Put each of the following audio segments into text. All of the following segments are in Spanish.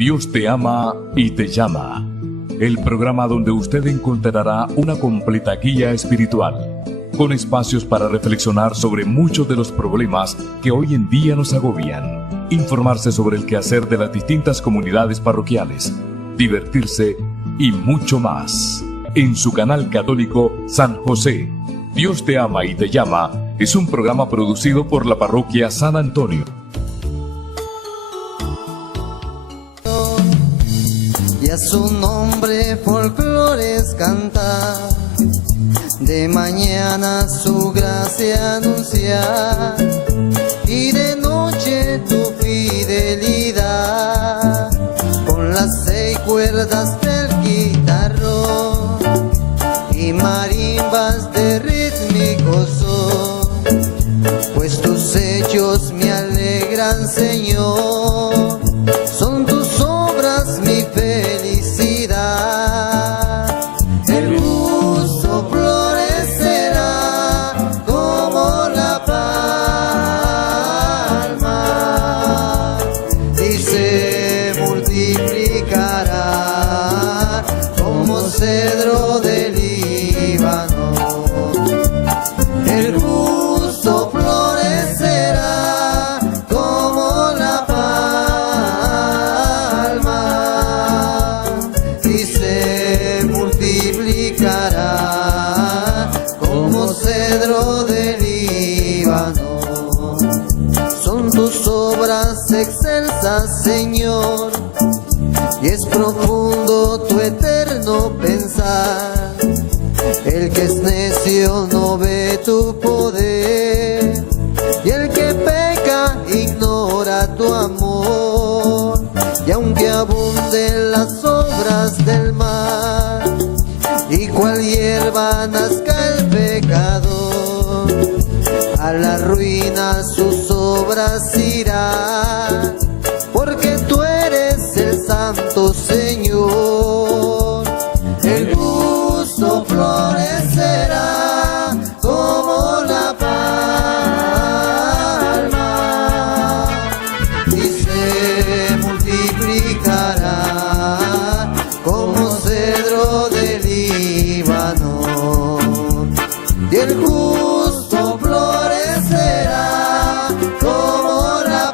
Dios te ama y te llama. El programa donde usted encontrará una completa guía espiritual, con espacios para reflexionar sobre muchos de los problemas que hoy en día nos agobian, informarse sobre el quehacer de las distintas comunidades parroquiales, divertirse y mucho más. En su canal católico San José, Dios te ama y te llama, es un programa producido por la parroquia San Antonio. Y a su nombre folclores cantar, de mañana su gracia anunciar, y de noche tu fidelidad, con las 6 cuerdas del guitarrón y marimbas de rítmico son, pues tus hechos me alegran, Señor, son tus obras mi felicidad. El gusto florecerá como la palma y se multiplicará como cedro del Líbano. El justo florecerá como la palma y se multiplicará como cedro del Líbano. Son tus obras excelsas, Señor, y es profundo tu eterno pensar. El que es necio no ve tu poder, y el que peca ignora tu amor. Y aunque abunden las obras del mar, y cual hierba nazca el pecador, a la ruina sus obras irán, porque tú eres el Santo Señor. El justo florecerá como la palma y se multiplicará como cedro del Líbano. Y el justo florecerá como la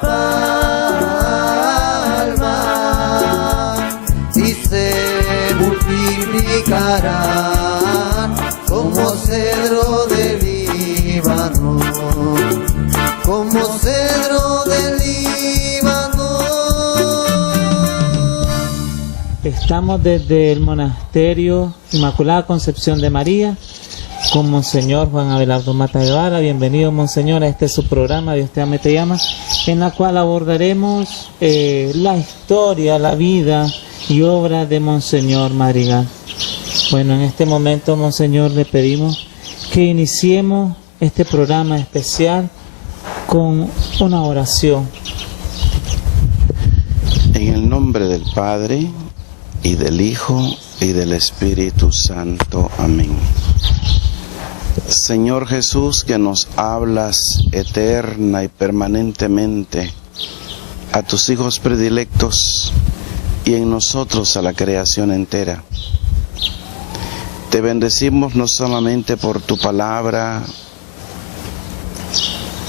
palma y se multiplicará como cedro del Líbano, como cedro del Líbano. Estamos desde el Monasterio Inmaculada Concepción de María con Monseñor Juan Abelardo Mata Guevara. Bienvenido, Monseñor, a este su programa Dios te ama y te llama, en la cual abordaremos la historia, la vida y obra de Monseñor Madrigal. Bueno, en este momento, Monseñor, le pedimos que iniciemos este programa especial con una oración. En el nombre del Padre, y del Hijo, y del Espíritu Santo. Amén. Señor Jesús, que nos hablas eterna y permanentemente a tus hijos predilectos y en nosotros a la creación entera. Te bendecimos no solamente por tu palabra,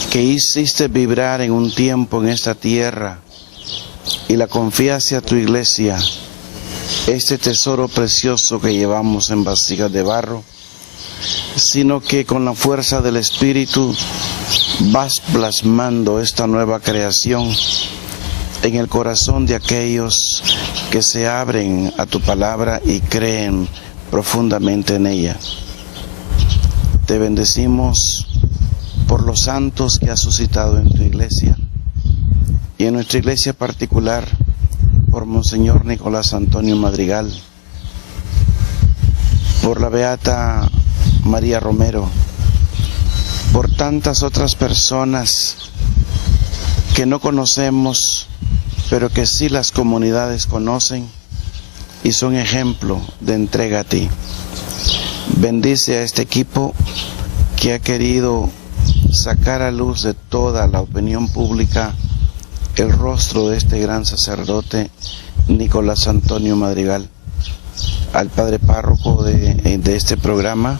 que hiciste vibrar en un tiempo en esta tierra, y la confiaste a tu iglesia, este tesoro precioso que llevamos en vasijas de barro, sino que con la fuerza del Espíritu vas plasmando esta nueva creación en el corazón de aquellos que se abren a tu palabra y creen profundamente en ella. Te bendecimos por los santos que has suscitado en tu iglesia, y en nuestra iglesia particular por Monseñor Nicolás Antonio Madrigal, por la beata María Romero, por tantas otras personas que no conocemos, pero que sí las comunidades conocen y son ejemplo de entrega a ti. Bendice a este equipo que ha querido sacar a luz de toda la opinión pública el rostro de este gran sacerdote Nicolás Antonio Madrigal, al padre párroco de este programa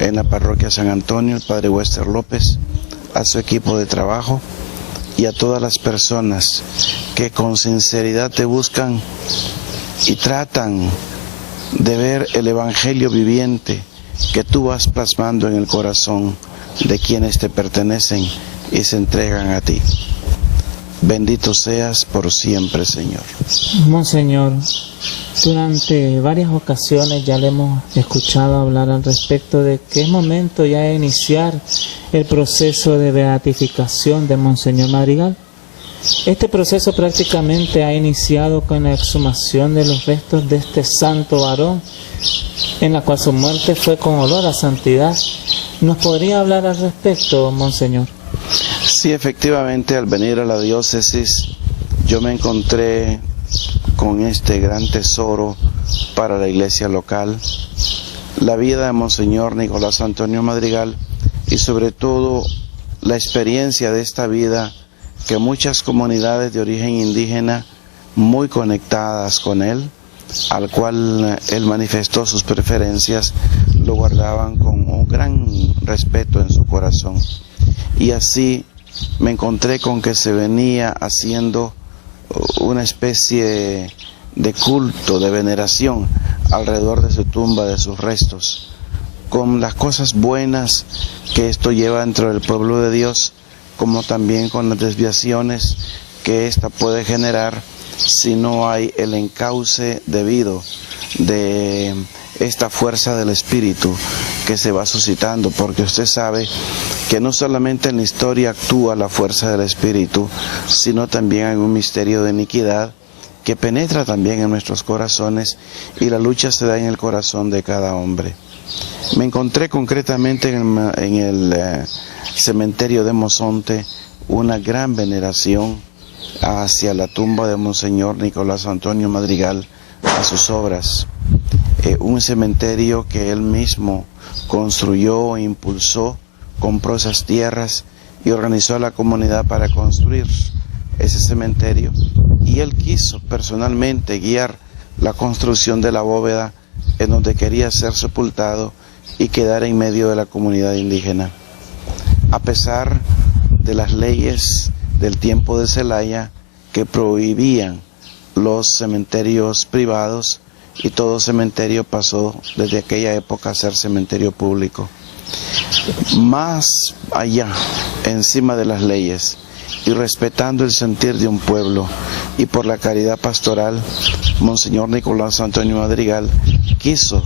en la parroquia San Antonio, el padre Wester López, a su equipo de trabajo y a todas las personas que con sinceridad te buscan y tratan de ver el evangelio viviente que tú vas plasmando en el corazón de quienes te pertenecen y se entregan a ti. Bendito seas por siempre, Señor. Monseñor, durante varias ocasiones ya le hemos escuchado hablar al respecto de que es momento ya de iniciar el proceso de beatificación de Monseñor Madrigal. Este proceso prácticamente ha iniciado con la exhumación de los restos de este santo varón, en la cual su muerte fue con olor a santidad. ¿Nos podría hablar al respecto, Monseñor? Sí, efectivamente, al venir a la diócesis, yo me encontré con este gran tesoro para la iglesia local, la vida de Monseñor Nicolás Antonio Madrigal, y sobre todo la experiencia de esta vida que muchas comunidades de origen indígena muy conectadas con él, al cual él manifestó sus preferencias, lo guardaban con un gran respeto en su corazón. Y así me encontré con que se venía haciendo una especie de culto, de veneración alrededor de su tumba, de sus restos, con las cosas buenas que esto lleva dentro del pueblo de Dios, como también con las desviaciones que ésta puede generar si no hay el encauce debido de esta fuerza del Espíritu que se va suscitando, porque usted sabe que no solamente en la historia actúa la fuerza del Espíritu, sino también hay un misterio de iniquidad que penetra también en nuestros corazones, y la lucha se da en el corazón de cada hombre. Me encontré concretamente en el cementerio de Mozonte una gran veneración hacia la tumba de Monseñor Nicolás Antonio Madrigal, a sus obras. Un cementerio que él mismo construyó, impulsó, compró esas tierras y organizó a la comunidad para construir ese cementerio. Y él quiso personalmente guiar la construcción de la bóveda en donde quería ser sepultado y quedar en medio de la comunidad indígena. A pesar de las leyes del tiempo de Celaya que prohibían los cementerios privados, y todo cementerio pasó desde aquella época a ser cementerio público. Más allá, encima de las leyes y respetando el sentir de un pueblo y por la caridad pastoral, Monseñor Nicolás Antonio Madrigal quiso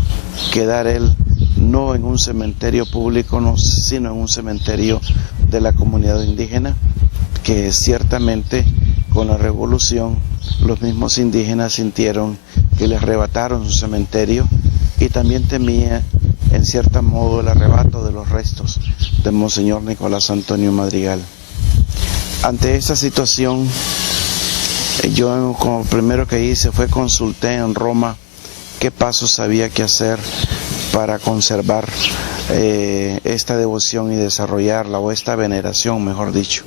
quedar él no en un cementerio público, no, sino en un cementerio de la comunidad indígena, que ciertamente con la revolución los mismos indígenas sintieron que les arrebataron su cementerio, y también temía en cierto modo el arrebato de los restos de Monseñor Nicolás Antonio Madrigal. Ante esta situación, yo como primero que hice fue consulté en Roma qué pasos había que hacer para conservar esta devoción y desarrollarla, o esta veneración, mejor dicho.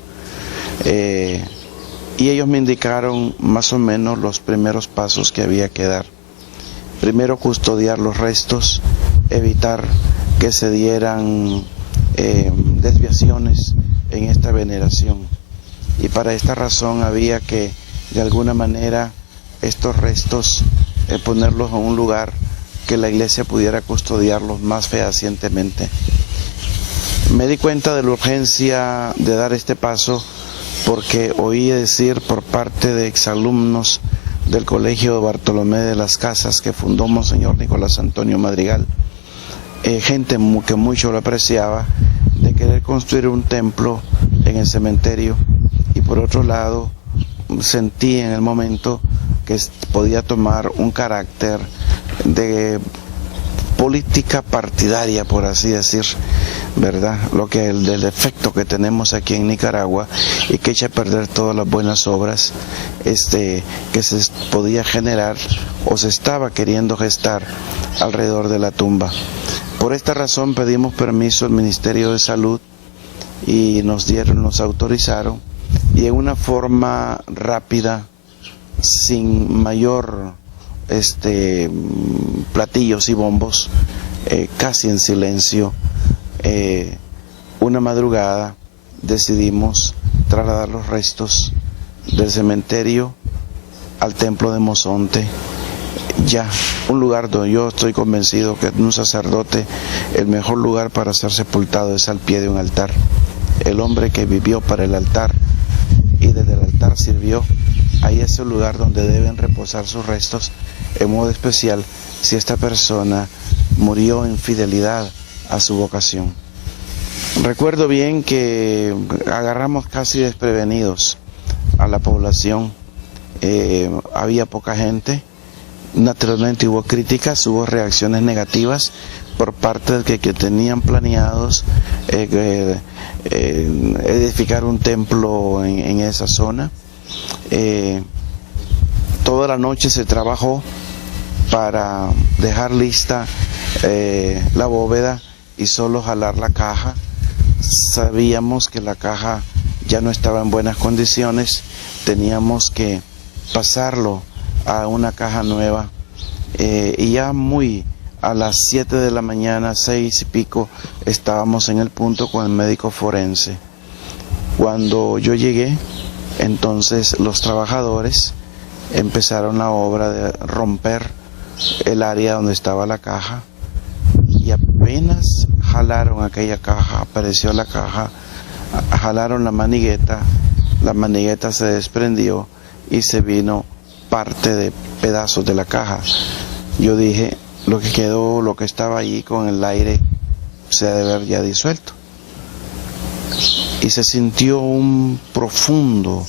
Y ellos me indicaron más o menos los primeros pasos que había que dar. Primero, custodiar los restos, evitar que se dieran desviaciones en esta veneración. Y para esta razón había que, de alguna manera, estos restos ponerlos en un lugar que la iglesia pudiera custodiarlos más fehacientemente. Me di cuenta de la urgencia de dar este paso porque oí decir por parte de exalumnos del Colegio Bartolomé de las Casas que fundó Monseñor Nicolás Antonio Madrigal, gente que mucho lo apreciaba, de querer construir un templo en el cementerio, y por otro lado sentí en el momento que podía tomar un carácter de política partidaria, por así decir, ¿verdad? Lo que el efecto que tenemos aquí en Nicaragua, y que echa a perder todas las buenas obras que se podía generar o se estaba queriendo gestar alrededor de la tumba. Por esta razón pedimos permiso al Ministerio de Salud y nos autorizaron, y en una forma rápida, sin mayor platillos y bombos, casi en silencio, una madrugada decidimos trasladar los restos del cementerio al templo de Mozonte, ya un lugar donde yo estoy convencido que un sacerdote, el mejor lugar para ser sepultado es al pie de un altar. El hombre que vivió para el altar y desde el altar sirvió, ahí es el lugar donde deben reposar sus restos, en modo especial si esta persona murió en fidelidad a su vocación. Recuerdo bien que agarramos casi desprevenidos a la población, había poca gente, naturalmente hubo críticas, hubo reacciones negativas por parte de que tenían planeados edificar un templo en esa zona. Toda la noche se trabajó para dejar lista la bóveda y solo jalar la caja. Sabíamos que la caja ya no estaba en buenas condiciones, teníamos que pasarlo a una caja nueva, y ya a las 7 de la mañana, 6 y pico, estábamos en el punto con el médico forense. Cuando yo llegué, entonces los trabajadores empezaron la obra de romper el área donde estaba la caja, y apenas jalaron aquella caja, apareció la caja, jalaron la manigueta se desprendió y se vino parte de pedazos de la caja. Yo dije, lo que quedó, lo que estaba allí con el aire, se ha de haber ya disuelto. Y se sintió un profundo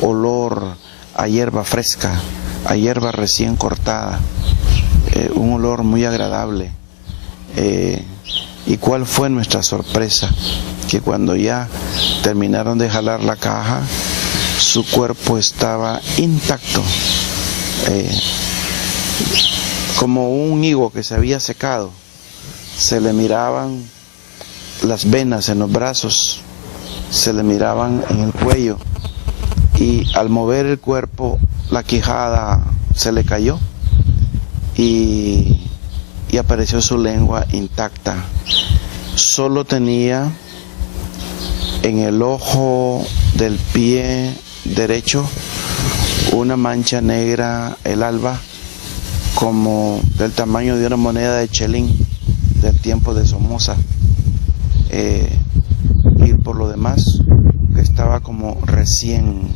olor a hierba fresca, a hierba recién cortada, un olor muy agradable. ¿Y cuál fue nuestra sorpresa? Que cuando ya terminaron de jalar la caja, su cuerpo estaba intacto, como un higo que se había secado. Se le miraban las venas en los brazos, se le miraban en el cuello, y al mover el cuerpo la quijada se le cayó y apareció su lengua intacta. Solo tenía en el ojo del pie derecho una mancha negra, el alba, como del tamaño de una moneda de chelín del tiempo de Somoza, y por lo demás que estaba como recién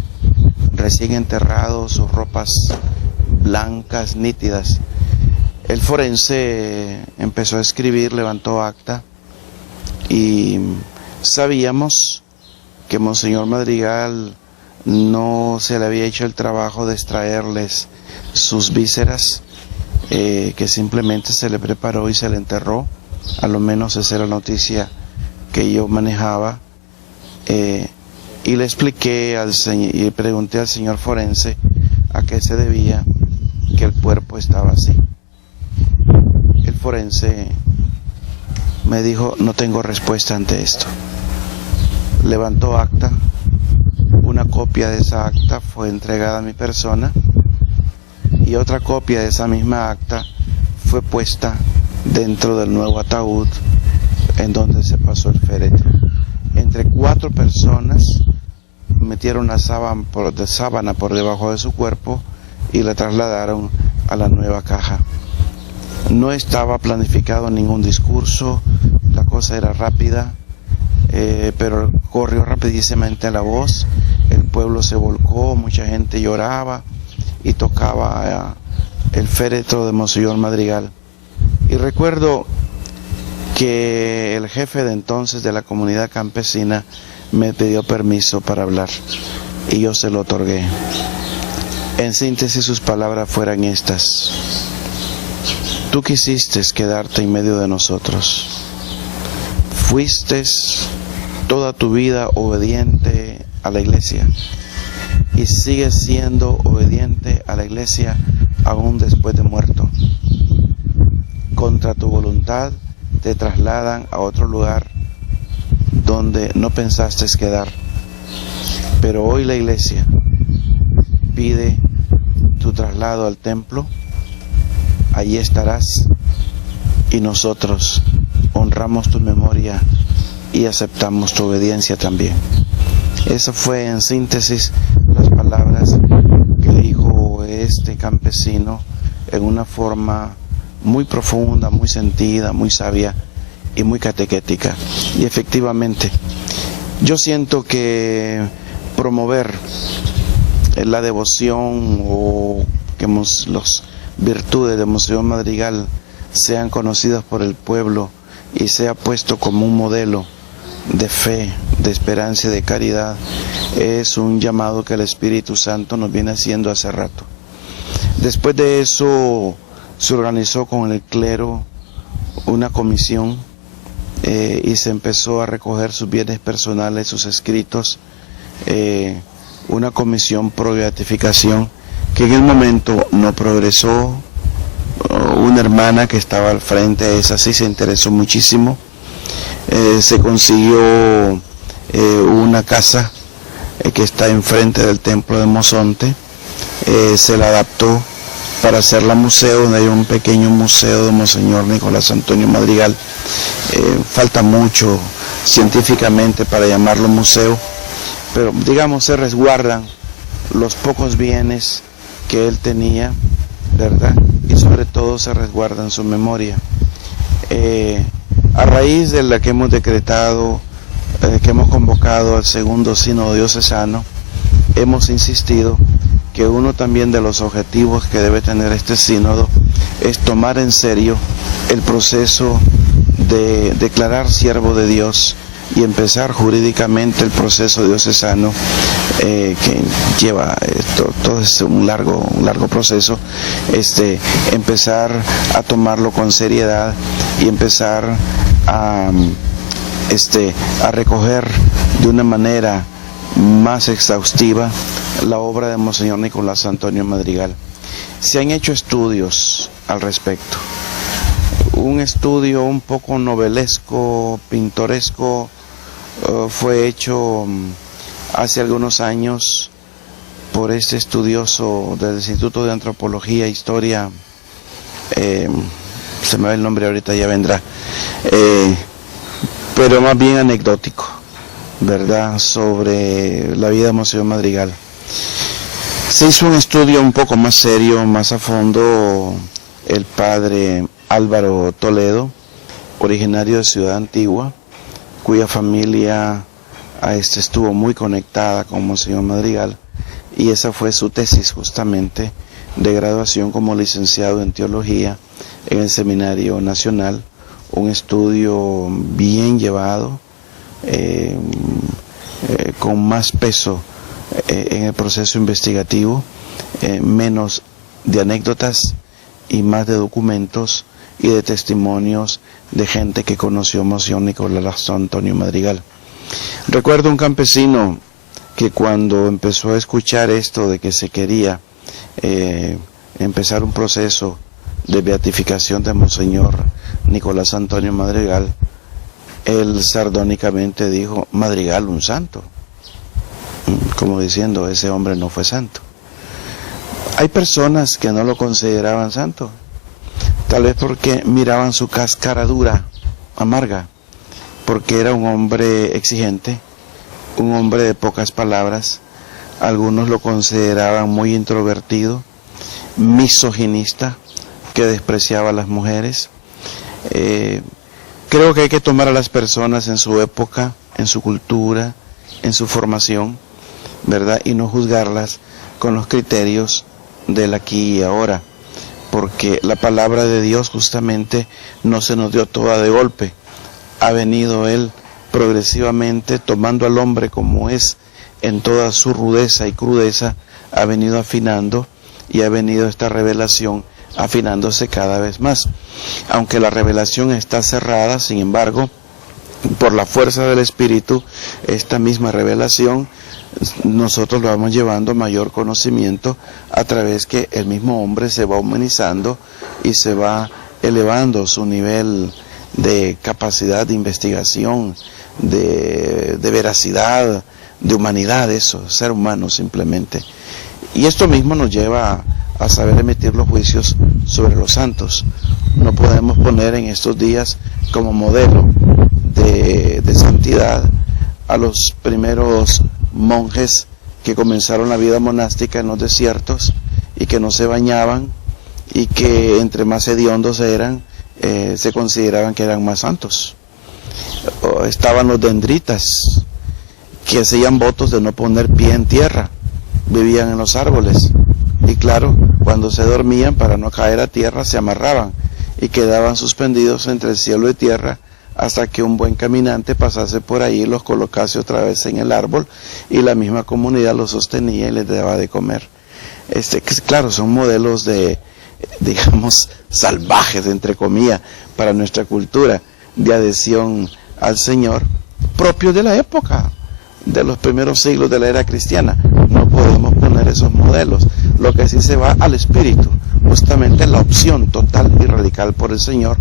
enterrado, sus ropas blancas, nítidas. El forense empezó a escribir, levantó acta, y sabíamos que Monseñor Madrigal no se le había hecho el trabajo de extraerles sus vísceras, que simplemente se le preparó y se le enterró. A lo menos esa era la noticia que yo manejaba, y le expliqué y pregunté al señor forense a qué se debía que el cuerpo estaba así. El forense me dijo, no tengo respuesta ante esto. Levantó acta, una copia de esa acta fue entregada a mi persona, y otra copia de esa misma acta fue puesta dentro del nuevo ataúd en donde se pasó el féretro. Entre 4 personas metieron la sábana por debajo de su cuerpo y la trasladaron a la nueva caja. No estaba planificado ningún discurso, la cosa era rápida, pero corrió rapidísimamente la voz, el pueblo se volcó, mucha gente lloraba y tocaba el féretro de Monseñor Madrigal. Y recuerdo que el jefe de entonces de la comunidad campesina me pidió permiso para hablar y yo se lo otorgué. En síntesis, sus palabras fueran estas: tú quisiste quedarte en medio de nosotros, fuiste toda tu vida obediente a la iglesia y sigues siendo obediente a la iglesia aún después de muerto. Contra tu voluntad te trasladan a otro lugar donde no pensaste quedar, Pero hoy la iglesia pide tu traslado al templo, allí estarás, y nosotros honramos tu memoria y aceptamos tu obediencia también. Eso fue en síntesis las palabras que dijo este campesino en una forma muy profunda, muy sentida, muy sabia y muy catequética. Y efectivamente, yo siento que promover la devoción o que las virtudes de Monseñor Madrigal sean conocidas por el pueblo y sea puesto como un modelo de fe, de esperanza y de caridad, es un llamado que el Espíritu Santo nos viene haciendo hace rato. Después de eso se organizó con el clero una comisión y se empezó a recoger sus bienes personales, sus escritos, una comisión pro beatificación que en el momento no progresó. Una hermana que estaba al frente, esa sí se interesó muchísimo. Se consiguió una casa que está enfrente del templo de Mozonte, se la adaptó para hacerla museo, donde hay un pequeño museo de Monseñor Nicolás Antonio Madrigal. Falta mucho científicamente para llamarlo museo, pero digamos se resguardan los pocos bienes que él tenía, ¿verdad? Y sobre todo se resguardan su memoria. A raíz de la que hemos decretado, que hemos convocado al segundo sínodo diocesano, hemos insistido que uno también de los objetivos que debe tener este sínodo es tomar en serio el proceso de declarar siervo de Dios y empezar jurídicamente el proceso diocesano que lleva todo es un largo proceso, empezar a tomarlo con seriedad y empezar a recoger de una manera más exhaustiva la obra de Monseñor Nicolás Antonio Madrigal. Se han hecho estudios al respecto. Un estudio un poco novelesco, pintoresco, fue hecho hace algunos años por este estudioso del Instituto de Antropología e Historia, se me va el nombre ahorita, ya vendrá, pero más bien anecdótico, ¿verdad?, sobre la vida de Monseñor Madrigal. Se hizo un estudio un poco más serio, más a fondo. El padre Álvaro Toledo, originario de Ciudad Antigua, cuya familia estuvo muy conectada con Monseñor Madrigal, y esa fue su tesis justamente de graduación como licenciado en teología en el Seminario Nacional, un estudio bien llevado, con más peso en el proceso investigativo, menos de anécdotas y más de documentos y de testimonios de gente que conoció a Monseñor Nicolás Antonio Madrigal. Recuerdo un campesino que cuando empezó a escuchar esto de que se quería empezar un proceso de beatificación de Monseñor Nicolás Antonio Madrigal, él sardónicamente dijo: Madrigal, un santo, como diciendo, ese hombre no fue santo. Hay personas que no lo consideraban santo, tal vez porque miraban su cáscara dura, amarga, porque era un hombre exigente, un hombre de pocas palabras. Algunos lo consideraban muy introvertido, misoginista, que despreciaba a las mujeres. Creo que hay que tomar a las personas en su época, en su cultura, en su formación, ¿verdad?, y no juzgarlas con los criterios del aquí y ahora, porque la palabra de Dios justamente no se nos dio toda de golpe. Ha venido Él progresivamente tomando al hombre como es en toda su rudeza y crudeza, ha venido afinando, y ha venido esta revelación afinándose cada vez más. Aunque la revelación está cerrada, sin embargo, por la fuerza del Espíritu, esta misma revelación nosotros lo vamos llevando a mayor conocimiento, a través que el mismo hombre se va humanizando y se va elevando su nivel de capacidad de investigación, de veracidad, humanidad, eso, ser humano simplemente. Y esto mismo nos lleva a saber emitir los juicios sobre los santos. No podemos poner en estos días como modelo de santidad a los primeros monjes que comenzaron la vida monástica en los desiertos y que no se bañaban y que entre más hediondos eran, se consideraban que eran más santos. O estaban los dendritas, que hacían votos de no poner pie en tierra, vivían en los árboles y claro, cuando se dormían para no caer a tierra se amarraban y quedaban suspendidos entre el cielo y tierra hasta que un buen caminante pasase por ahí y los colocase otra vez en el árbol y la misma comunidad los sostenía y les daba de comer. Claro, son modelos digamos, salvajes, entre comillas, para nuestra cultura de adhesión al Señor, propios de la época, de los primeros siglos de la era cristiana. No podemos poner esos modelos. Lo que sí se va al espíritu, justamente la opción total y radical por el Señor,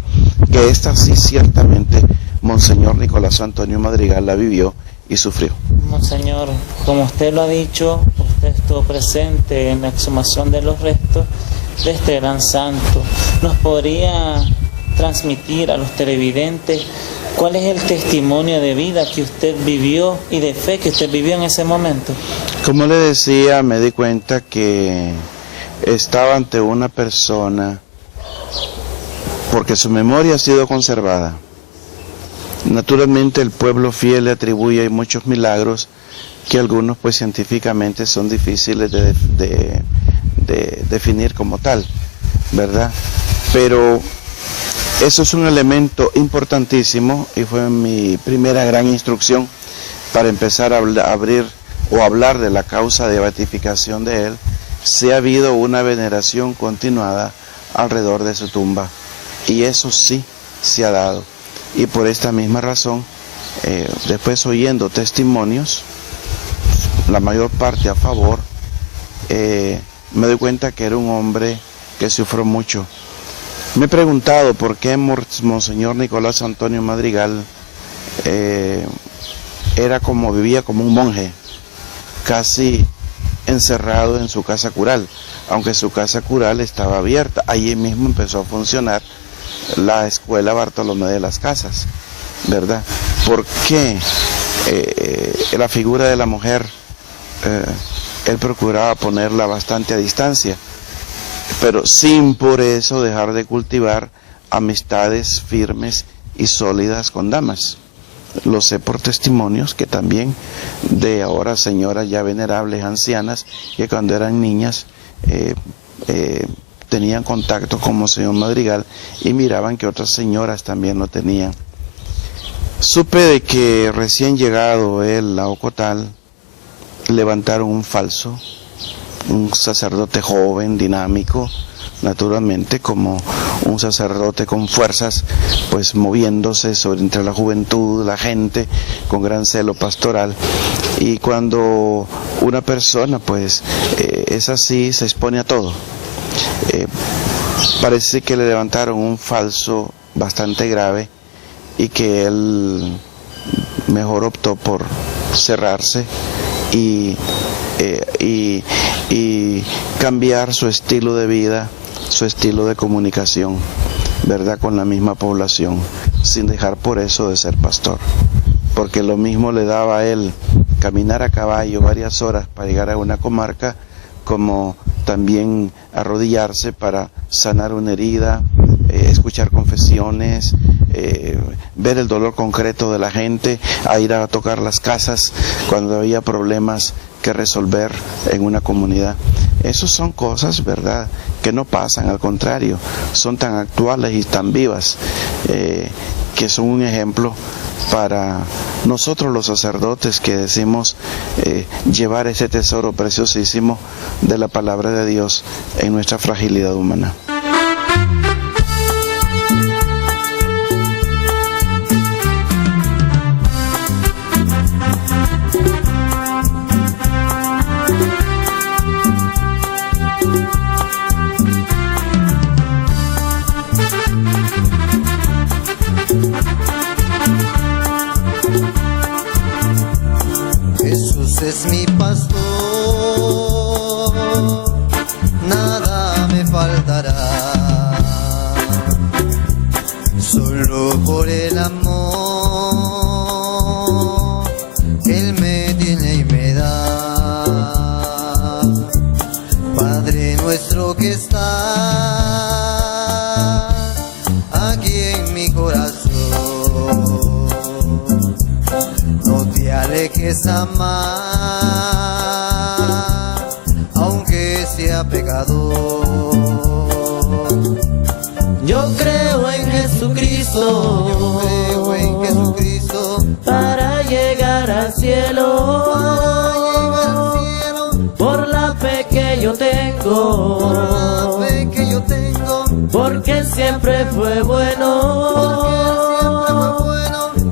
que esta sí ciertamente Monseñor Nicolás Antonio Madrigal la vivió y sufrió. Monseñor, como usted lo ha dicho, usted estuvo presente en la exhumación de los restos de este gran santo. ¿Nos podría transmitir a los televidentes cuál es el testimonio de vida que usted vivió y de fe que usted vivió en ese momento? Como le decía, me di cuenta que estaba ante una persona porque su memoria ha sido conservada. Naturalmente el pueblo fiel le atribuye muchos milagros que algunos pues científicamente son difíciles de definir como tal, ¿verdad? Pero eso es un elemento importantísimo y fue mi primera gran instrucción para empezar a abrir o hablar de la causa de beatificación de él. Si ha habido una veneración continuada alrededor de su tumba y eso sí se ha dado. Y por esta misma razón, después oyendo testimonios, la mayor parte a favor, me doy cuenta que era un hombre que sufrió mucho. Me he preguntado por qué Monseñor Nicolás Antonio Madrigal vivía como un monje, casi encerrado en su casa cural, aunque su casa cural estaba abierta. Allí mismo empezó a funcionar la escuela Bartolomé de las Casas, ¿verdad? ¿Por qué la figura de la mujer él procuraba ponerla bastante a distancia, pero sin por eso dejar de cultivar amistades firmes y sólidas con damas? Lo sé por testimonios que también de ahora señoras ya venerables, ancianas, que cuando eran niñas tenían contacto con Monseñor Madrigal y miraban que otras señoras también lo tenían. Supe de que recién llegado él a Ocotal, levantaron un falso, un sacerdote joven, dinámico, naturalmente como un sacerdote con fuerzas, pues moviéndose entre la juventud, la gente, con gran celo pastoral. Y cuando una persona pues es así, se expone a todo. Parece que le levantaron un falso bastante grave y que él mejor optó por cerrarse y cambiar su estilo de vida, su estilo de comunicación, ¿verdad?, con la misma población, sin dejar por eso de ser pastor, porque lo mismo le daba a él caminar a caballo varias horas para llegar a una comarca, como también arrodillarse para sanar una herida, escuchar confesiones, ver el dolor concreto de la gente, a ir a tocar las casas cuando había problemas que resolver en una comunidad. Esas son cosas, ¿verdad?, que no pasan, al contrario, son tan actuales y tan vivas, que son un ejemplo para nosotros los sacerdotes que decimos llevar ese tesoro preciosísimo de la palabra de Dios en nuestra fragilidad humana. Jesús es mi pastor, nada me faltará, solo por el amor que Él me tiene y me da. Padre nuestro que está aquí en mi corazón, no te alejes jamás, aunque sea pecador. Yo creo en Jesucristo, yo creo en Jesucristo, para llegar al cielo, para llegar al cielo, por la fe que yo tengo, por la fe que yo tengo, porque Él siempre fue bueno, porque Él siempre fue bueno.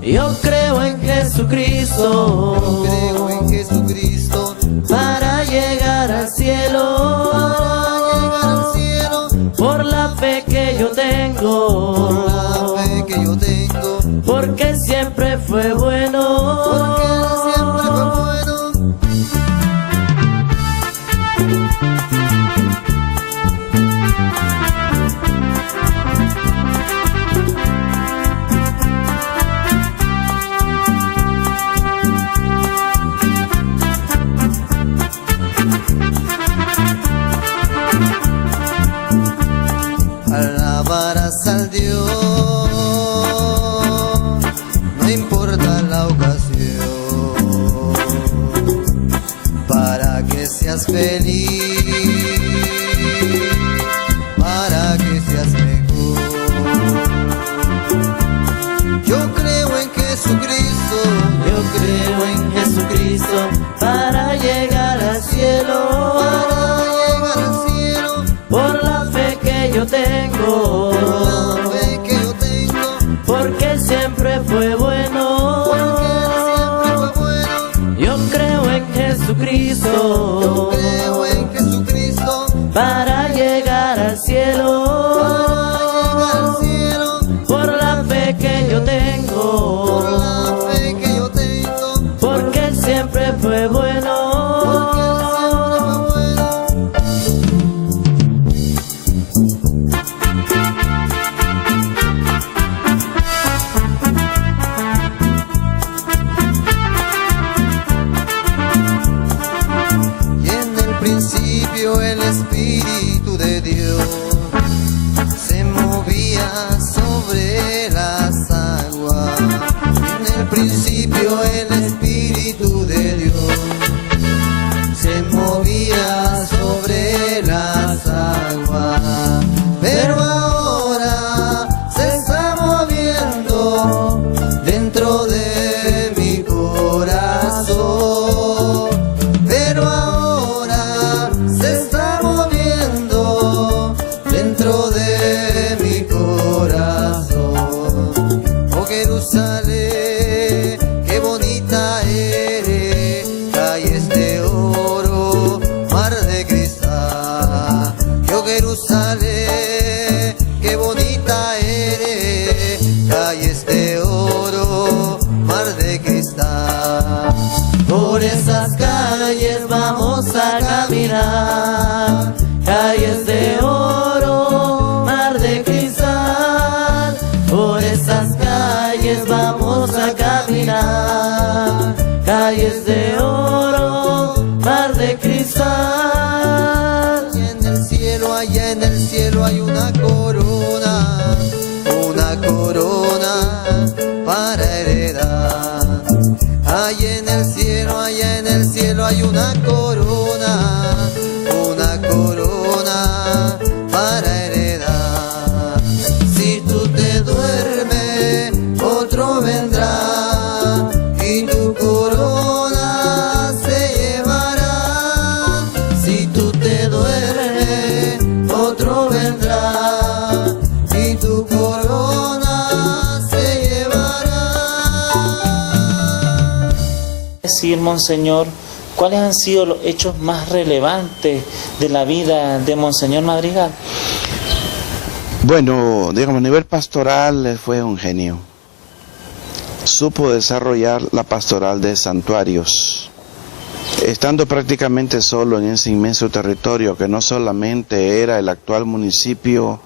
yo creo en Jesucristo, Yo creo en Jesucristo, para llegar al cielo, para llegar al cielo, por la fe que yo por tengo, la fe que yo tengo, porque Él siempre fue bueno, porque Él siempre fue bueno. Alabarás al Dios, no importa la ocasión, para que seas feliz, para que seas mejor. Yo creo en Jesucristo, yo creo en Jesucristo, para llegar al cielo, para llegar al cielo, por la fe que yo tengo, por la fe que yo tengo, porque Él siempre fue bueno, porque Él siempre fue bueno. yo creo en Yo Jesucristo, creo en Jesucristo, para llegar al cielo, para llegar al cielo, por la fe que yo por tengo, la fe que yo tengo, porque Él siempre fue bueno, porque Él siempre fue bueno. Y en el principio el Espíritu de Dios se movía sobre las aguas. En el principio el Espíritu de Dios se movía sobre las aguas. Pero ahora se está moviendo dentro de mi corazón. Pero ahora se está moviendo dentro de mi corazón. Oh Jerusalén, qué bonita eres, calles de oro, mar de cristal. Oh Jerusalén, qué bonita eres, calles de oro, mar de cristal. por esas calles vamos a caminar, calles de oro, mar de cristal, por esas calles vamos a caminar, calles de oro, mar de cristal. Y en el cielo, allá en el cielo hay una corona para heredar. Allá en el cielo hay una corona para heredar. Si tú te duermes, otro vendrá y tu corona se llevará. Si tú te duermes, otro vendrá y tu corona se llevará. Decir, Monseñor, ¿cuáles han sido los hechos más relevantes de la vida de Monseñor Madrigal? Bueno, digamos, a nivel pastoral él fue un genio. Supo desarrollar la pastoral de santuarios. Estando prácticamente solo en ese inmenso territorio que no solamente era el actual municipio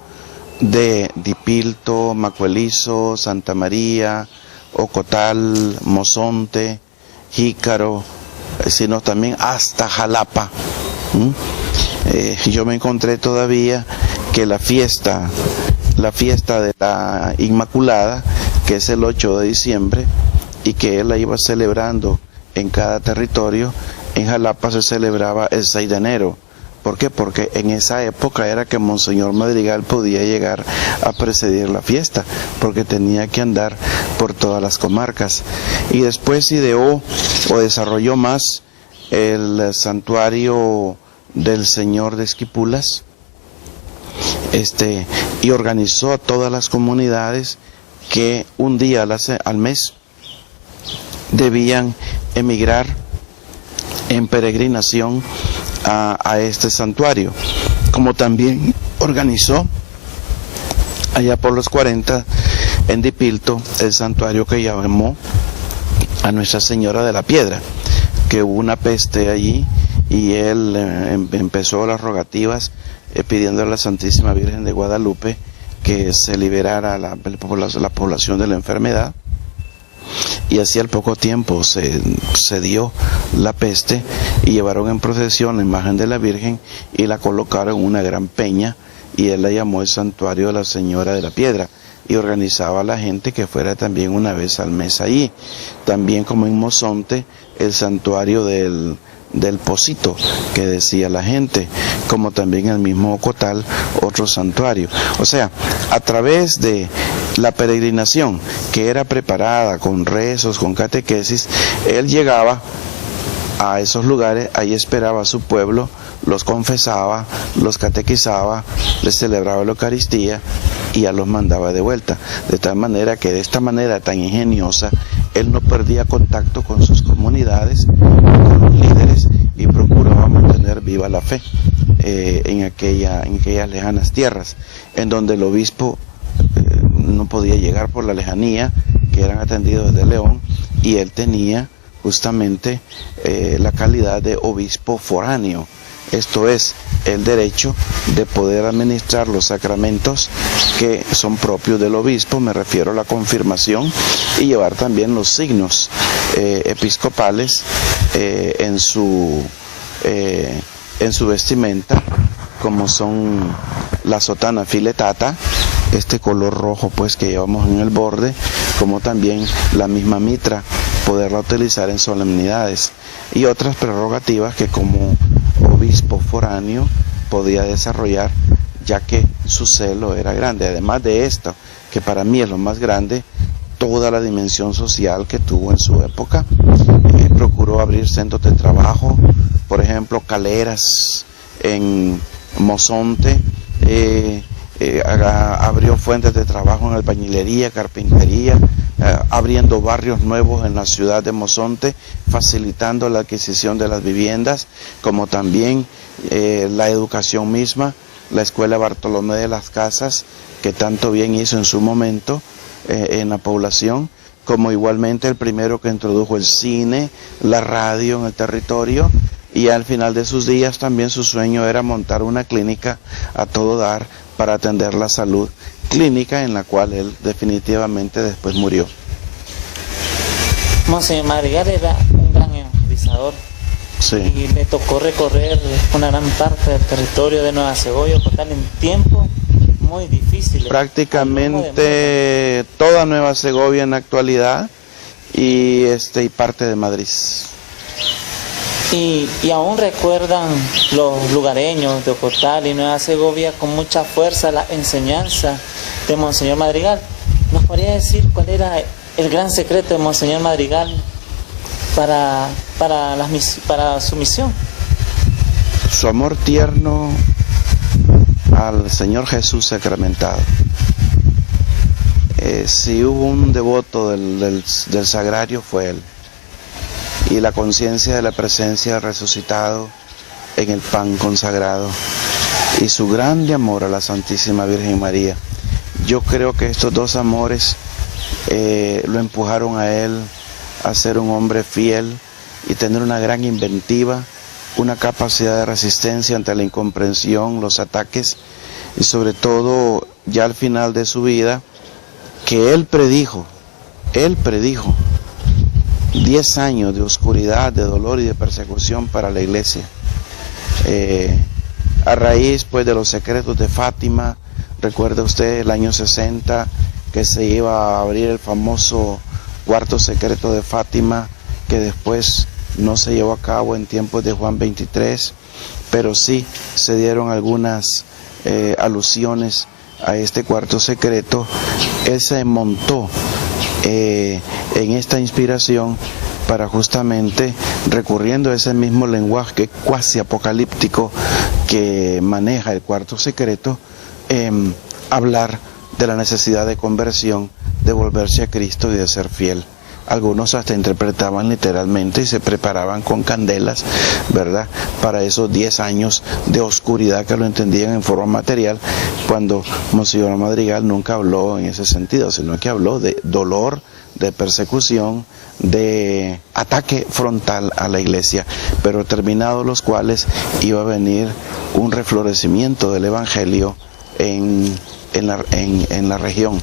de Dipilto, Macuelizo, Santa María, Ocotal, Mozonte, Jícaro, sino también hasta Jalapa. Yo me encontré todavía que la fiesta de la Inmaculada, que es el 8 de diciembre, y que él la iba celebrando en cada territorio, en Jalapa se celebraba el 6 de enero. ¿Por qué? Porque en esa época era que Monseñor Madrigal podía llegar a presidir la fiesta, porque tenía que andar por todas las comarcas. Y después ideó o desarrolló más el santuario del Señor de Esquipulas, y organizó a todas las comunidades que un día al mes debían emigrar en peregrinación a este santuario, como también organizó allá por los 40 en Dipilto el santuario que llamó a Nuestra Señora de la Piedra, que hubo una peste allí y él empezó las rogativas pidiendo a la Santísima Virgen de Guadalupe que se liberara la población de la enfermedad. Y así al poco tiempo se dio la peste y llevaron en procesión la imagen de la Virgen y la colocaron en una gran peña, y él la llamó el Santuario de la Señora de la Piedra, y organizaba a la gente que fuera también una vez al mes allí. También, como en Mozonte, el santuario del Pocito, que decía la gente, como también el mismo Ocotal, otro santuario. O sea, a través de la peregrinación que era preparada con rezos, con catequesis, él llegaba a esos lugares, ahí esperaba a su pueblo, los confesaba, los catequizaba, les celebraba la Eucaristía y ya los mandaba de vuelta. De tal manera que de esta manera tan ingeniosa, él no perdía contacto con sus comunidades, con los líderes, y procuraba mantener viva la fe en aquellas lejanas tierras, en donde el obispo no podía llegar por la lejanía, que eran atendidos desde León, y él tenía justamente la calidad de obispo foráneo. Esto es, el derecho de poder administrar los sacramentos que son propios del obispo, me refiero a la confirmación, y llevar también los signos episcopales en su vestimenta, como son la sotana filetata, este color rojo pues que llevamos en el borde, como también la misma mitra, poderla utilizar en solemnidades, y otras prerrogativas que como obispo foráneo podía desarrollar, ya que su celo era grande. Además de esto, que para mí es lo más grande, toda la dimensión social que tuvo en su época. Procuró abrir centros de trabajo, por ejemplo, caleras en Mozonte, abrió fuentes de trabajo en albañilería, carpintería, abriendo barrios nuevos en la ciudad de Mozonte, facilitando la adquisición de las viviendas, como también la educación misma, la escuela Bartolomé de las Casas, que tanto bien hizo en su momento en la población, como igualmente el primero que introdujo el cine, la radio en el territorio, y al final de sus días también su sueño era montar una clínica a todo dar para atender la salud, clínica en la cual él definitivamente después murió. Monseñor Madrigal era un gran evangelizador. Sí. Y le tocó recorrer una gran parte del territorio de Nueva Segovia, Ocotal, en tiempo muy difícil. Prácticamente toda Nueva Segovia en la actualidad y parte de Madrid. Y aún recuerdan los lugareños de Ocotal y Nueva Segovia con mucha fuerza la enseñanza de Monseñor Madrigal. ¿Nos podría decir cuál era el gran secreto de Monseñor Madrigal para su misión? Su amor tierno al Señor Jesús sacramentado. Si hubo un devoto del sagrario, fue él. Y la conciencia de la presencia del resucitado en el pan consagrado, y su grande amor a la Santísima Virgen María. Yo creo que estos dos amores lo empujaron a él a ser un hombre fiel y tener una gran inventiva, una capacidad de resistencia ante la incomprensión, los ataques, y sobre todo ya al final de su vida, que él predijo 10 años de oscuridad, de dolor y de persecución para la iglesia. A raíz pues de los secretos de Fátima, recuerda usted el año 60 que se iba a abrir el famoso cuarto secreto de Fátima, que después no se llevó a cabo en tiempos de Juan 23, pero sí se dieron algunas alusiones a este cuarto secreto. Él se montó en esta inspiración para justamente, recurriendo a ese mismo lenguaje cuasi apocalíptico que maneja el cuarto secreto, hablar de la necesidad de conversión, de volverse a Cristo y de ser fiel. Algunos hasta interpretaban literalmente y se preparaban con candelas, ¿verdad?, para esos 10 años de oscuridad, que lo entendían en forma material, cuando Monseñor Madrigal nunca habló en ese sentido, sino que habló de dolor, de persecución, de ataque frontal a la iglesia, pero terminados los cuales iba a venir un reflorecimiento del Evangelio en la región.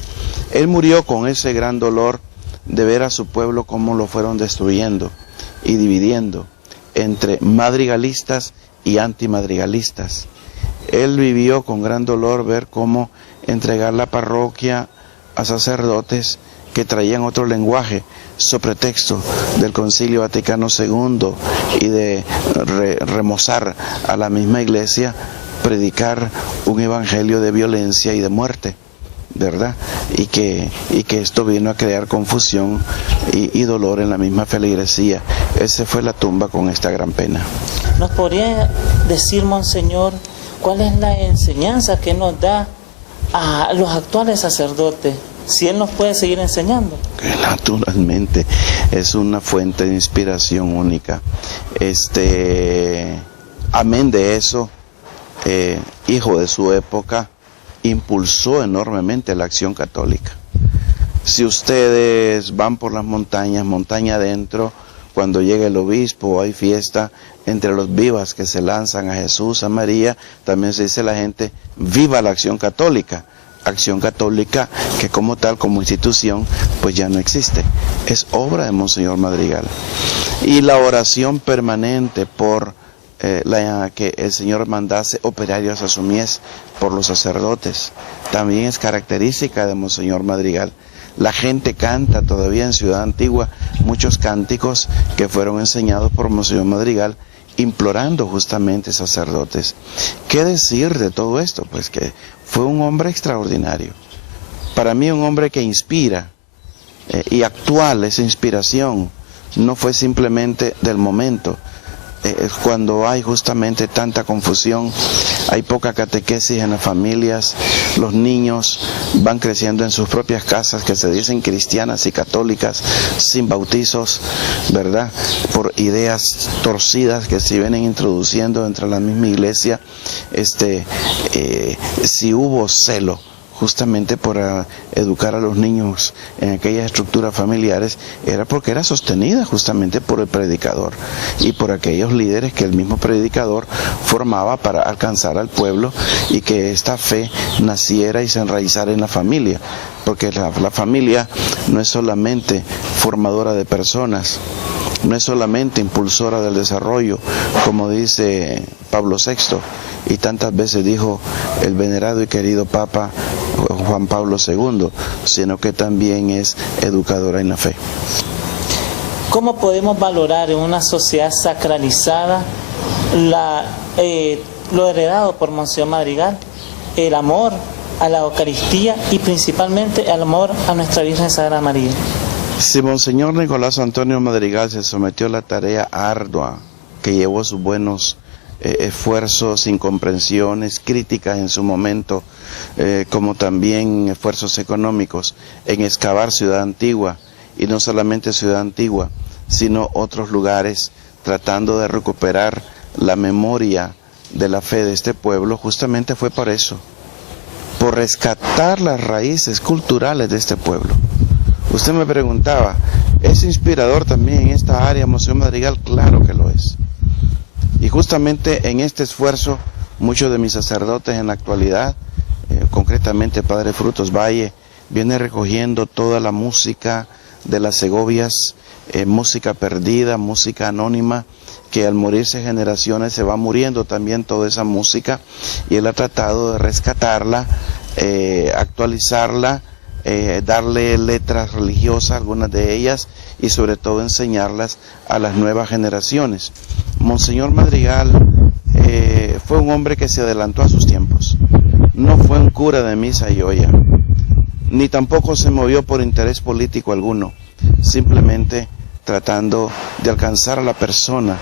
Él murió con ese gran dolor de ver a su pueblo cómo lo fueron destruyendo y dividiendo entre madrigalistas y antimadrigalistas. Él vivió con gran dolor ver cómo entregar la parroquia a sacerdotes que traían otro lenguaje, sobre pretexto del Concilio Vaticano II y de remozar a la misma iglesia, predicar un evangelio de violencia y de muerte, ¿verdad? Y que esto vino a crear confusión y dolor en la misma feligresía. Esa fue la tumba con esta gran pena. ¿Nos podría decir, Monseñor, cuál es la enseñanza que nos da a los actuales sacerdotes? Si él nos puede seguir enseñando. Naturalmente, es una fuente de inspiración única. Amén de eso, hijo de su época, impulsó enormemente la acción católica. Si ustedes van por las montañas, montaña adentro, cuando llega el obispo, hay fiesta, entre los vivas que se lanzan a Jesús, a María, también se dice la gente, viva la acción católica que como tal, como institución, pues ya no existe. Es obra de Monseñor Madrigal. Y la oración permanente por que el Señor mandase operarios a su mies por los sacerdotes, también es característica de Monseñor Madrigal. La gente canta todavía en Ciudad Antigua muchos cánticos que fueron enseñados por Monseñor Madrigal, implorando justamente sacerdotes. ¿Qué decir de todo esto? Pues que fue un hombre extraordinario. Para mí un hombre que inspira, y actual, esa inspiración no fue simplemente del momento. Cuando hay justamente tanta confusión, hay poca catequesis en las familias, los niños van creciendo en sus propias casas que se dicen cristianas y católicas, sin bautizos, ¿verdad?, por ideas torcidas que se vienen introduciendo entre la misma iglesia. Si hubo celo justamente por educar a los niños en aquellas estructuras familiares, era porque era sostenida justamente por el predicador y por aquellos líderes que el mismo predicador formaba para alcanzar al pueblo, y que esta fe naciera y se enraizara en la familia, porque la familia no es solamente formadora de personas, no es solamente impulsora del desarrollo, como dice Pablo VI, y tantas veces dijo el venerado y querido Papa Juan Pablo II, sino que también es educadora en la fe. ¿Cómo podemos valorar en una sociedad sacralizada lo heredado por Monseñor Madrigal, el amor a la Eucaristía y principalmente el amor a nuestra Virgen Sagrada María? Si Monseñor Nicolás Antonio Madrigal se sometió a la tarea ardua que llevó sus buenos esfuerzos, incomprensiones, críticas en su momento, como también esfuerzos económicos en excavar Ciudad Antigua, y no solamente Ciudad Antigua, sino otros lugares, tratando de recuperar la memoria de la fe de este pueblo, justamente fue por eso, por rescatar las raíces culturales de este pueblo. Usted me preguntaba, ¿Es inspirador también en esta área, Monseñor Madrigal? Claro que lo es. Y justamente en este esfuerzo, muchos de mis sacerdotes en la actualidad, concretamente Padre Frutos Valle, viene recogiendo toda la música de las Segovias, música perdida, música anónima, que al morirse generaciones se va muriendo también toda esa música, y él ha tratado de rescatarla, actualizarla, darle letras religiosas, algunas de ellas, y sobre todo enseñarlas a las nuevas generaciones. Monseñor Madrigal fue un hombre que se adelantó a sus tiempos. No fue un cura de misa y olla, ni tampoco se movió por interés político alguno, simplemente tratando de alcanzar a la persona,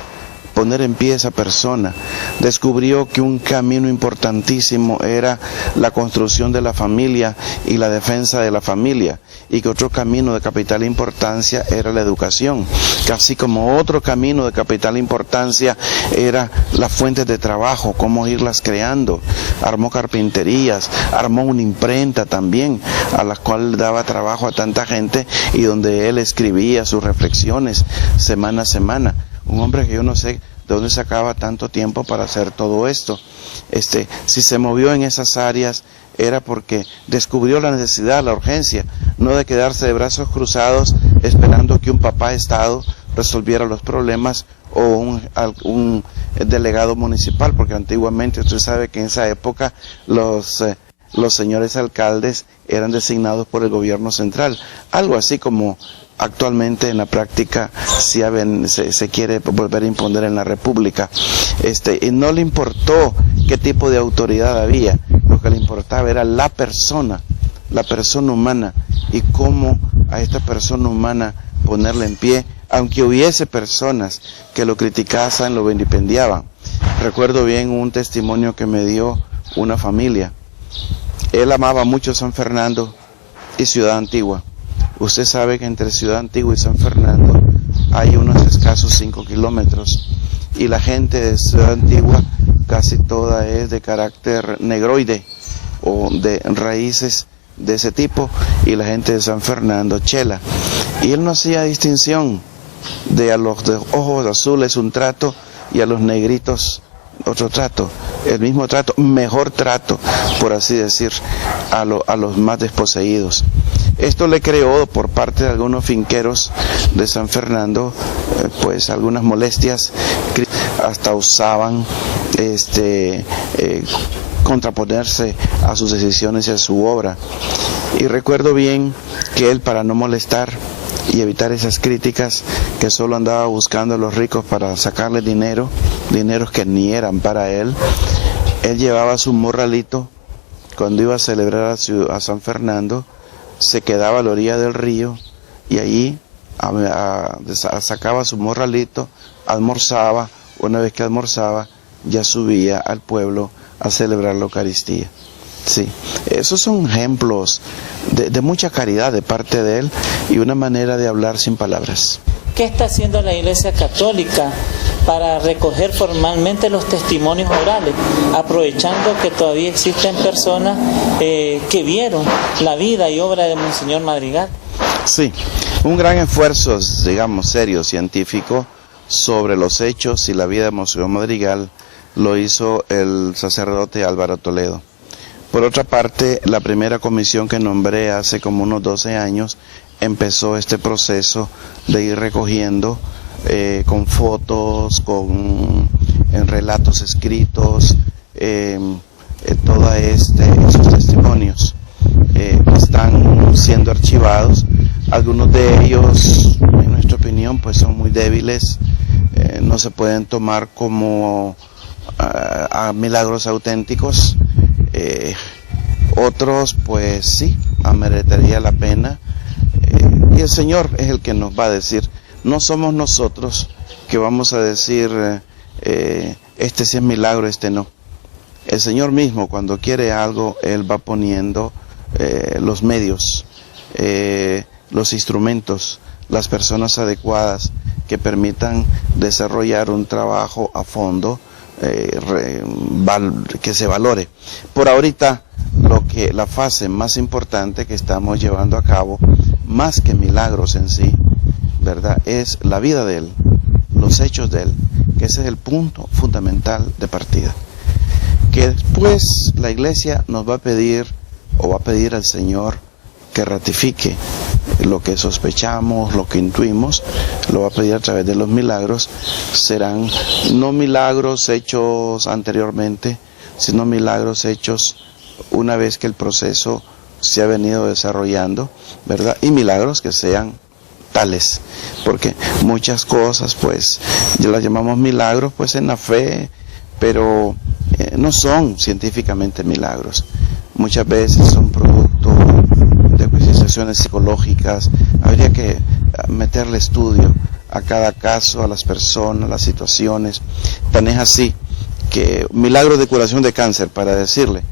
poner en pie esa persona. Descubrió que un camino importantísimo era la construcción de la familia y la defensa de la familia, y que otro camino de capital importancia era la educación, que así como otro camino de capital importancia era las fuentes de trabajo, cómo irlas creando. Armó carpinterías, armó una imprenta también, a la cual daba trabajo a tanta gente, y donde él escribía sus reflexiones semana a semana. Un hombre que yo no sé de dónde sacaba tanto tiempo para hacer todo esto. Si se movió en esas áreas era porque descubrió la necesidad, la urgencia, no de quedarse de brazos cruzados esperando que un papá Estado resolviera los problemas, o un delegado municipal, porque antiguamente usted sabe que en esa época los señores alcaldes eran designados por el gobierno central, algo así como actualmente en la práctica se quiere volver a imponer en la República. Y no le importó qué tipo de autoridad había, lo que le importaba era la persona humana, y cómo a esta persona humana ponerla en pie, aunque hubiese personas que lo criticaban, lo vilipendiaban. Recuerdo bien un testimonio que me dio una familia. Él amaba mucho San Fernando y Ciudad Antigua. Usted sabe que entre Ciudad Antigua y San Fernando hay unos escasos 5 kilómetros, y la gente de Ciudad Antigua casi toda es de carácter negroide o de raíces de ese tipo, y la gente de San Fernando chela. Y él no hacía distinción de a los de ojos azules un trato y a los negritos otro trato, el mismo trato, mejor trato, por así decir, a los más desposeídos. Esto le creó por parte de algunos finqueros de San Fernando, pues algunas molestias, hasta usaban contraponerse a sus decisiones y a su obra. Y recuerdo bien que él, para no molestar y evitar esas críticas, que solo andaba buscando a los ricos para sacarle dineros que ni eran para él, él llevaba su morralito. Cuando iba a celebrar a San Fernando, se quedaba a la orilla del río, y allí sacaba su morralito, almorzaba. Una vez que almorzaba, ya subía al pueblo a celebrar la Eucaristía. Sí, esos son ejemplos de mucha caridad de parte de él, y una manera de hablar sin palabras. ¿Qué está haciendo la Iglesia Católica para recoger formalmente los testimonios orales, aprovechando que todavía existen personas que vieron la vida y obra de Monseñor Madrigal? Sí, un gran esfuerzo, digamos, serio, científico, sobre los hechos y la vida de Monseñor Madrigal lo hizo el sacerdote Álvaro Toledo. Por otra parte, la primera comisión que nombré hace como unos 12 años empezó este proceso de ir recogiendo con fotos, con relatos escritos, todos esos testimonios están siendo archivados. Algunos de ellos, en nuestra opinión, pues son muy débiles, no se pueden tomar como a milagros auténticos. Otros, pues sí, merecería la pena, y el Señor es el que nos va a decir. No somos nosotros que vamos a decir este sí es milagro, este no. El Señor mismo, cuando quiere algo, Él va poniendo los medios, los instrumentos, las personas adecuadas que permitan desarrollar un trabajo a fondo, que se valore. Por ahorita, la fase más importante que estamos llevando a cabo, más que milagros en sí, ¿verdad? Es la vida de Él, los hechos de Él, que ese es el punto fundamental de partida. Que después la iglesia nos va a pedir, o va a pedir al Señor que ratifique lo que sospechamos, lo que intuimos, lo va a pedir a través de los milagros. Serán no milagros hechos anteriormente, sino milagros hechos una vez que el proceso se ha venido desarrollando, ¿verdad? Y milagros que sean tales, porque muchas cosas, pues, ya las llamamos milagros, pues, en la fe, pero no son científicamente milagros. Muchas veces son producto de situaciones psicológicas. Habría que meterle estudio a cada caso, a las personas, a las situaciones. Tan es así que milagros de curación de cáncer, para decirle,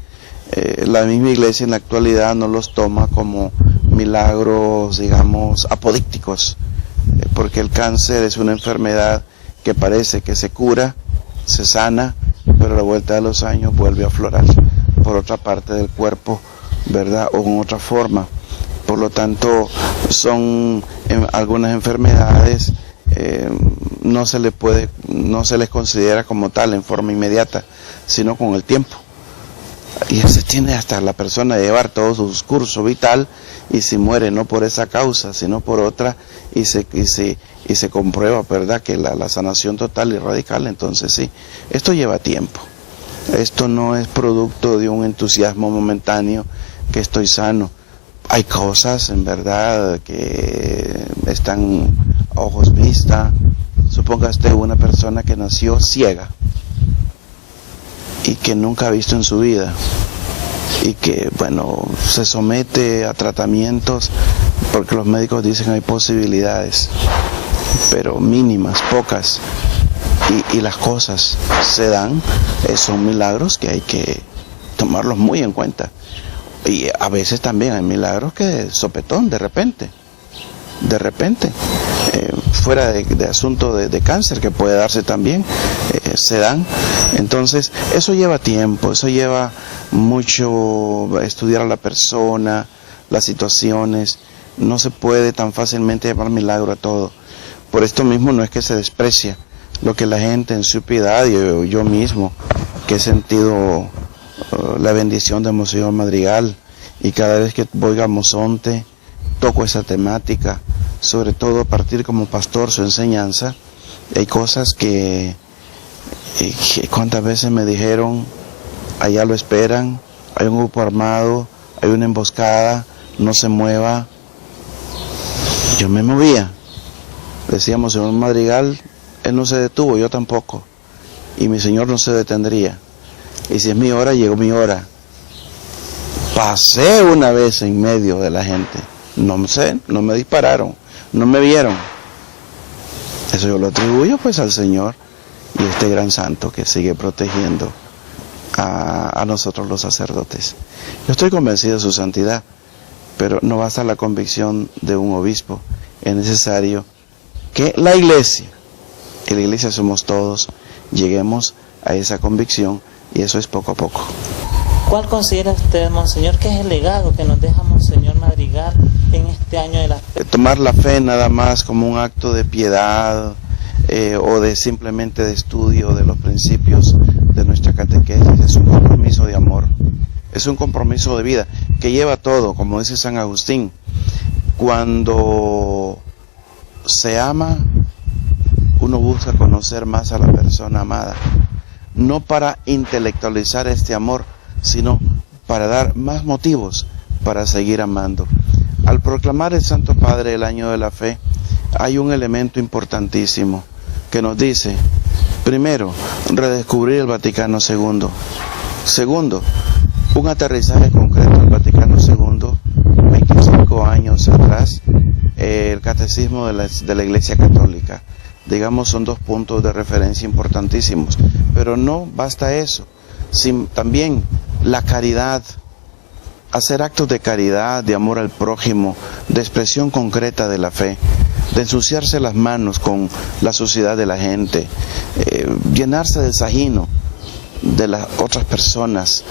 la misma iglesia en la actualidad no los toma como milagros, digamos, apodícticos, porque el cáncer es una enfermedad que parece que se cura, se sana, pero a la vuelta de los años vuelve a aflorar por otra parte del cuerpo, ¿verdad? O en otra forma. Por lo tanto, son algunas enfermedades, no se les considera como tal en forma inmediata, sino con el tiempo. Y se tiene hasta la persona de llevar todo su curso vital, y si muere no por esa causa, sino por otra, y se comprueba, ¿verdad?, que la sanación total y radical. Entonces sí, esto lleva tiempo. Esto no es producto de un entusiasmo momentáneo que estoy sano. Hay cosas, en verdad, que están a ojos vista. Suponga usted una persona que nació ciega y que nunca ha visto en su vida, y que, bueno, se somete a tratamientos porque los médicos dicen hay posibilidades, pero mínimas, pocas, y las cosas se dan. Son milagros que hay que tomarlos muy en cuenta. Y a veces también hay milagros que sopetón, de repente, fuera de asunto de cáncer, que puede darse también, se dan. Entonces eso lleva tiempo, eso lleva mucho estudiar a la persona, las situaciones. No se puede tan fácilmente llamar milagro a todo. Por esto mismo no es que se desprecia lo que la gente en su piedad, y yo mismo, que he sentido la bendición de Monseñor Madrigal, y cada vez que voy a Mozonte toco esa temática, sobre todo a partir como pastor su enseñanza. Hay cosas que cuántas veces me dijeron: allá lo esperan, hay un grupo armado, hay una emboscada, no se mueva. Yo me movía, decíamos, Monseñor Madrigal, él no se detuvo, yo tampoco, y mi Señor no se detendría, y si es mi hora, llegó mi hora. Pasé una vez en medio de la gente, no sé, no me dispararon, no me vieron. Eso yo lo atribuyo pues al Señor y este gran santo que sigue protegiendo a nosotros los sacerdotes. Yo estoy convencido de su santidad, pero no basta la convicción de un obispo. Es necesario que la iglesia, que la iglesia somos todos, lleguemos a esa convicción, y eso es poco a poco. ¿Cuál considera usted, Monseñor, que es el legado que nos deja Monseñor Madrigal en este año de la fe? Tomar la fe nada más como un acto de piedad o de simplemente de estudio de los principios de nuestra catequesis es un compromiso de amor, es un compromiso de vida que lleva todo, como dice San Agustín. Cuando se ama, uno busca conocer más a la persona amada, no para intelectualizar este amor, sino para dar más motivos para seguir amando. Al proclamar el Santo Padre el año de la fe, hay un elemento importantísimo que nos dice: primero, redescubrir el Vaticano II. Segundo, un aterrizaje concreto del Vaticano II, 25 años atrás, el catecismo de la Iglesia Católica. Digamos, son dos puntos de referencia importantísimos, pero no basta eso, también la caridad, hacer actos de caridad, de amor al prójimo, de expresión concreta de la fe, de ensuciarse las manos con la suciedad de la gente, llenarse de sajino de las otras personas,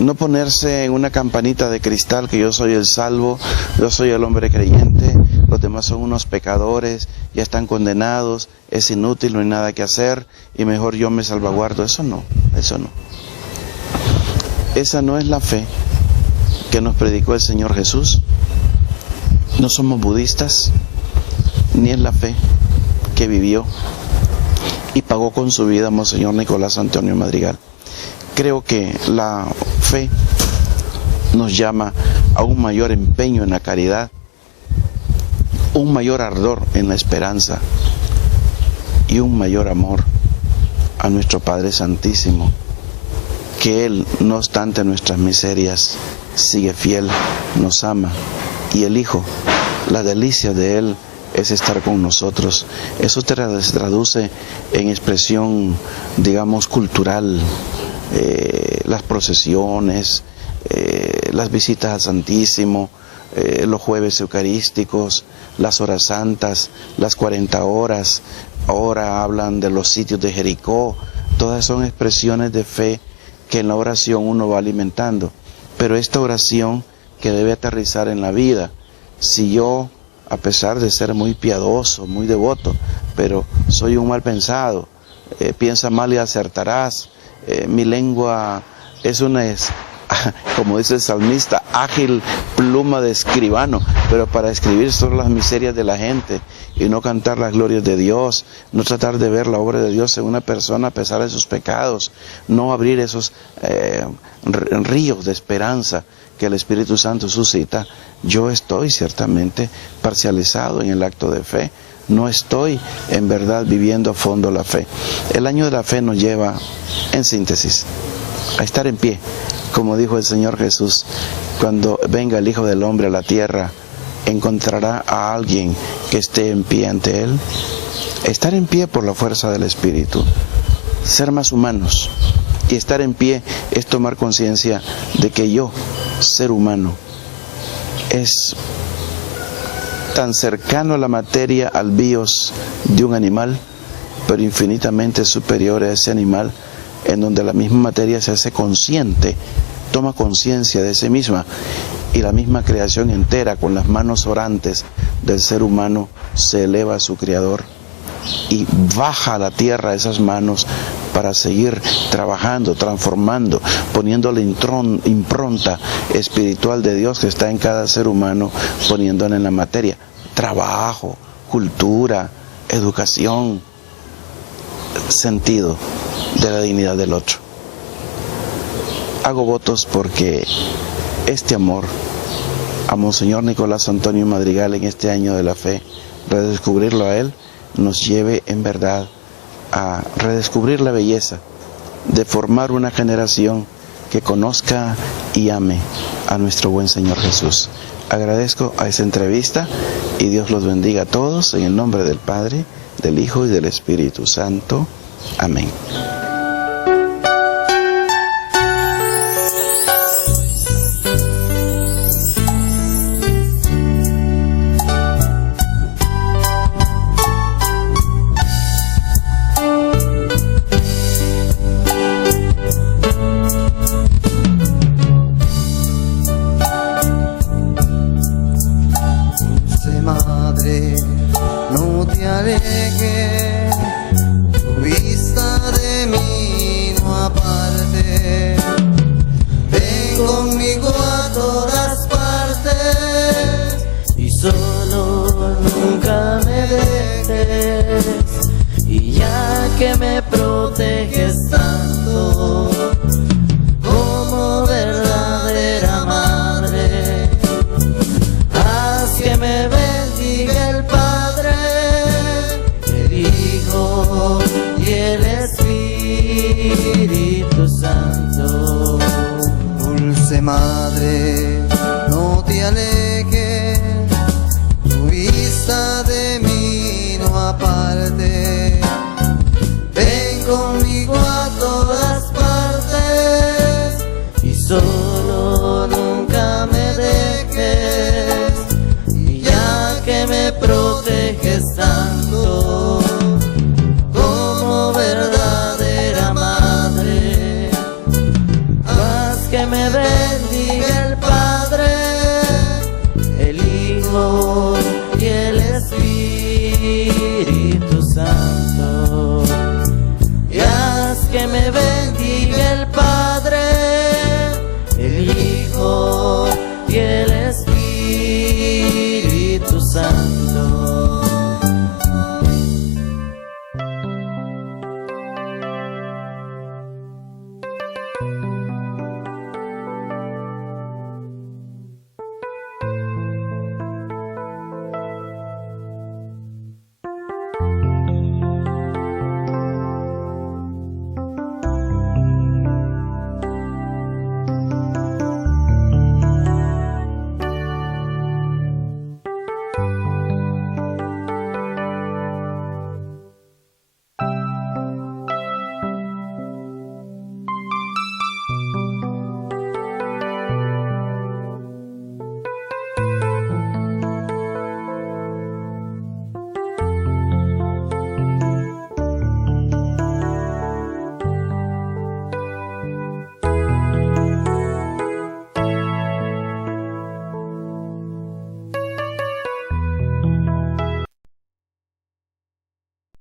no ponerse en una campanita de cristal que yo soy el salvo, yo soy el hombre creyente, los demás son unos pecadores, ya están condenados, es inútil, no hay nada que hacer y mejor yo me salvaguardo. Eso no. Esa no es la fe que nos predicó el Señor Jesús. No somos budistas, ni es la fe que vivió y pagó con su vida Monseñor Nicolás Antonio Madrigal. Creo que la fe nos llama a un mayor empeño en la caridad, un mayor ardor en la esperanza y un mayor amor a nuestro Padre Santísimo, que Él, no obstante nuestras miserias, sigue fiel, nos ama, y el Hijo, la delicia de Él es estar con nosotros. Eso se traduce en expresión, digamos, cultural, las procesiones, las visitas al Santísimo, los jueves eucarísticos, las horas santas, las 40 horas, ahora hablan de los sitios de Jericó. Todas son expresiones de fe que en la oración uno va alimentando, pero esta oración que debe aterrizar en la vida. Si yo, a pesar de ser muy piadoso, muy devoto, pero soy un mal pensado, piensa mal y acertarás, mi lengua es como dice el salmista, ágil pluma de escribano, pero para escribir solo las miserias de la gente y no cantar las glorias de Dios, no tratar de ver la obra de Dios en una persona a pesar de sus pecados, no abrir esos ríos de esperanza que el Espíritu Santo suscita. Yo estoy ciertamente parcializado en el acto de fe, no estoy en verdad viviendo a fondo la fe. El año de la fe nos lleva, en síntesis, a estar en pie, como dijo el Señor Jesús: cuando venga el Hijo del Hombre a la tierra, ¿encontrará a alguien que esté en pie ante Él? Estar en pie por la fuerza del Espíritu, ser más humanos. Y estar en pie es tomar conciencia de que yo, ser humano, es tan cercano a la materia, al bios de un animal, pero infinitamente superior a ese animal, en donde la misma materia se hace consciente, toma conciencia de sí misma, y la misma creación entera, con las manos orantes del ser humano, se eleva a su Creador y baja a la tierra esas manos para seguir trabajando, transformando, poniendo la impronta espiritual de Dios que está en cada ser humano, poniéndola en la materia. Trabajo, cultura, educación, sentido de la dignidad del otro. Hago votos porque este amor a Monseñor Nicolás Antonio Madrigal en este año de la fe, redescubrirlo a él, nos lleve en verdad a redescubrir la belleza de formar una generación que conozca y ame a nuestro buen Señor Jesús. Agradezco a esa entrevista y Dios los bendiga a todos en el nombre del Padre, del Hijo y del Espíritu Santo. Amén. Madre, no te alejes, tu vista de mí no aparte. Ven conmigo a todas partes y solo nunca me dejes. Y ya que me proteges tanto como verdadera madre, haz que me bendiga el Padre, el Hijo y el Espíritu Santo. Dulce Madre, no te alejes,